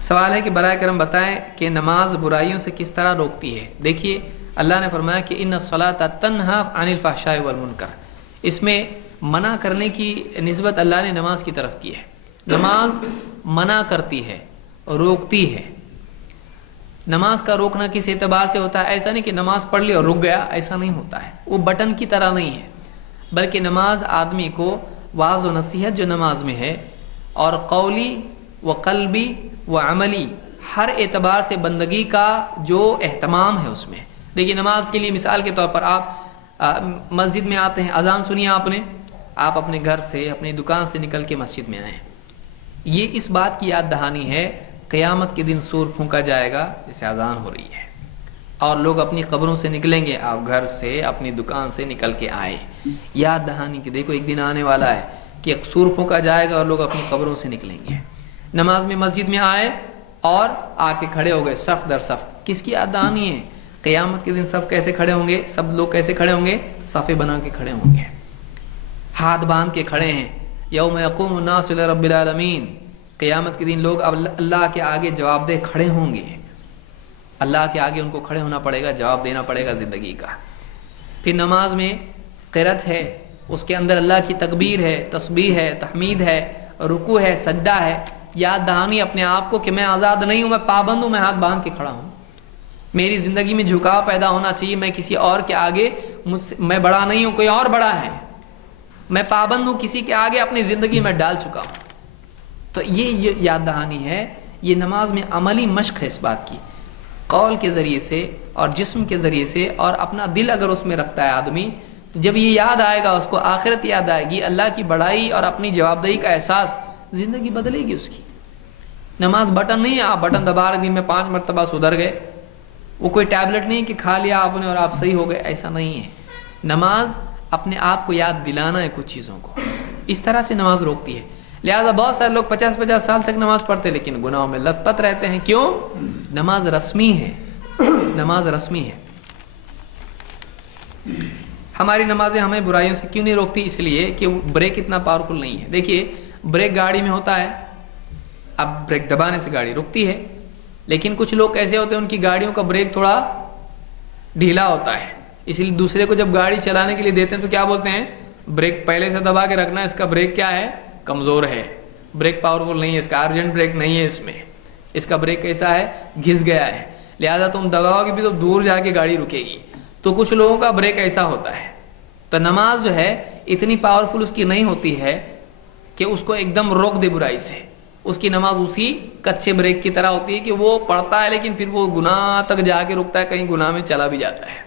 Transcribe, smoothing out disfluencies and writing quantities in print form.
سوال ہے کہ برائے کرم بتائیں کہ نماز برائیوں سے کس طرح روکتی ہے۔ دیکھیے اللہ نے فرمایا کہ ان الصلاۃ تنہا عن الفحشاء والمنکر، اس میں منع کرنے کی نسبت اللہ نے نماز کی طرف کی ہے۔ نماز منع کرتی ہے، روکتی ہے۔ نماز کا روکنا کس اعتبار سے ہوتا ہے؟ ایسا نہیں کہ نماز پڑھ لی اور رک گیا، ایسا نہیں ہوتا ہے، وہ بٹن کی طرح نہیں ہے، بلکہ نماز آدمی کو واعظ و نصیحت جو نماز میں ہے، اور قولی و قلبی و عملی ہر اعتبار سے بندگی کا جو اہتمام ہے اس میں۔ دیکھیے نماز کے لیے مثال کے طور پر آپ مسجد میں آتے ہیں، اذان سنی آپ نے، آپ اپنے گھر سے اپنی دکان سے نکل کے مسجد میں آئے، یہ اس بات کی یاد دہانی ہے قیامت کے دن سور پھونکا جائے گا جیسے اذان ہو رہی ہے، اور لوگ اپنی قبروں سے نکلیں گے، آپ گھر سے اپنی دکان سے نکل کے آئے، یاد دہانی کہ دیکھو ایک دن آنے والا ہے کہ ایک سور پھونکا جائے گا اور لوگ اپنی قبروں سے نکلیں گے۔ نماز میں مسجد میں آئے اور آ کے کھڑے ہو گئے صف در صف، کس کی یاد دہانی ہے؟ قیامت کے دن سب کیسے کھڑے ہوں گے؟ سب لوگ کیسے کھڑے ہوں گے؟ صفیں بنا کے کھڑے ہوں گے، ہاتھ باندھ کے کھڑے ہیں۔ یوم یقوم الناس لرب العالمین، قیامت کے دن لوگ اب اللہ کے آگے جواب دہ کھڑے ہوں گے، اللہ کے آگے ان کو کھڑے ہونا پڑے گا، جواب دینا پڑے گا زندگی کا۔ پھر نماز میں قرات ہے، اس کے اندر اللہ کی تکبیر ہے، تسبیح ہے، تحمید ہے، رکوع ہے، سجدہ ہے، یاد دہانی اپنے آپ کو کہ میں آزاد نہیں ہوں، میں پابند ہوں، میں ہاتھ باندھ کے کھڑا ہوں، میری زندگی میں جھکاؤ پیدا ہونا چاہیے، میں کسی اور کے آگے میں بڑا نہیں ہوں، کوئی اور بڑا ہے، میں پابند ہوں، کسی کے آگے اپنی زندگی میں ڈال چکا ہوں۔ تو یہ یاد دہانی ہے، یہ نماز میں عملی مشق ہے اس بات کی، قول کے ذریعے سے اور جسم کے ذریعے سے، اور اپنا دل اگر اس میں رکھتا ہے آدمی، تو جب یہ یاد آئے گا اس کو، آخرت یاد آئے گی، اللہ کی بڑائی اور اپنی جواب دہی کا احساس، زندگی بدلے گی اس کی۔ نماز بٹن نہیں ہے آپ بٹن دبا رہے دن میں 5 مرتبہ سدھر گئے، وہ کوئی ٹیبلٹ نہیں کہ کھا لیا آپ نے اور آپ صحیح ہو گئے، ایسا نہیں ہے۔ نماز اپنے آپ کو یاد دلانا ہے کچھ چیزوں کو، اس طرح سے نماز روکتی ہے۔ لہذا بہت سارے لوگ 50 سال تک نماز پڑھتے لیکن گناہوں میں لت پت رہتے ہیں، کیوں؟ نماز رسمی ہے، نماز رسمی ہے۔ ہماری نمازیں ہمیں برائیوں سے کیوں نہیں روکتی؟ اس لیے کہ بریک اتنا پاورفل نہیں ہے۔ دیکھیے بریک گاڑی میں ہوتا ہے، اب بریک دبانے سے گاڑی رکتی ہے، لیکن کچھ لوگ ایسے ہوتے ہیں ان کی گاڑیوں کا بریک تھوڑا ڈھیلا ہوتا ہے، اس لیے دوسرے کو جب گاڑی چلانے کے لیے دیتے ہیں تو کیا بولتے ہیں؟ بریک پہلے سے دبا کے رکھنا، اس کا بریک کیا ہے؟ کمزور ہے، بریک پاورفل نہیں ہے، اس کا ارجنٹ بریک نہیں ہے، اس کا بریک کیسا ہے؟ گھس گیا ہے، لہذا تم دباؤ گے بھی تو دور جا کے گاڑی رکے گی۔ تو کچھ لوگوں کا بریک ایسا ہوتا ہے۔ تو نماز جو ہے اتنی پاورفل اس کی نہیں ہوتی ہے کہ اس کو ایک دم روک دے برائی سے، اس کی نماز اسی کچے بریک کی طرح ہوتی ہے کہ وہ پڑھتا ہے لیکن پھر وہ گناہ تک جا کے رکتا ہے، کہیں گناہ میں چلا بھی جاتا ہے۔